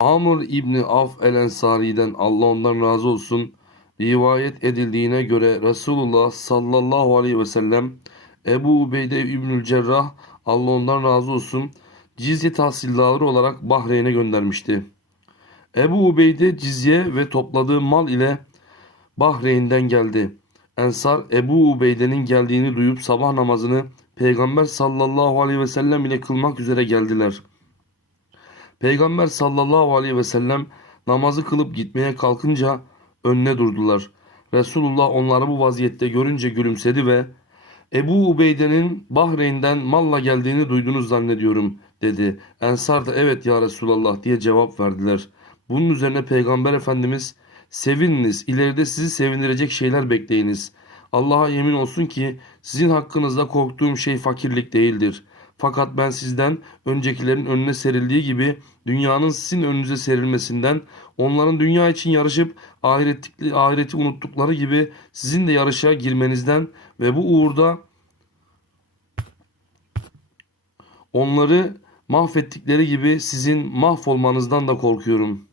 Amr İbni Af el-Ensari'den Allah ondan razı olsun rivayet edildiğine göre Resulullah sallallahu aleyhi ve sellem Ebu Ubeyde İbnül Cerrah Allah ondan razı olsun cizye tahsildarı olarak Bahreyn'e göndermişti. Ebu Ubeyde cizye ve topladığı mal ile Bahreyn'den geldi. Ensar Ebu Ubeyde'nin geldiğini duyup sabah namazını Peygamber sallallahu aleyhi ve sellem ile kılmak üzere geldiler. Peygamber sallallahu aleyhi ve sellem namazı kılıp gitmeye kalkınca önüne durdular. Resulullah onları bu vaziyette görünce gülümsedi ve Ebu Ubeyde'nin Bahreyn'den malla geldiğini duydunuz zannediyorum dedi. Ensar da evet ya Resulallah diye cevap verdiler. Bunun üzerine Peygamber Efendimiz sevininiz ileride sizi sevindirecek şeyler bekleyiniz. Allah'a yemin olsun ki sizin hakkınızda korktuğum şey fakirlik değildir. Fakat ben sizden öncekilerin önüne serildiği gibi dünyanın sizin önünüze serilmesinden, onların dünya için yarışıp ahiretlikli, ahireti unuttukları gibi sizin de yarışa girmenizden ve bu uğurda onları mahvettikleri gibi sizin mahvolmanızdan da korkuyorum.''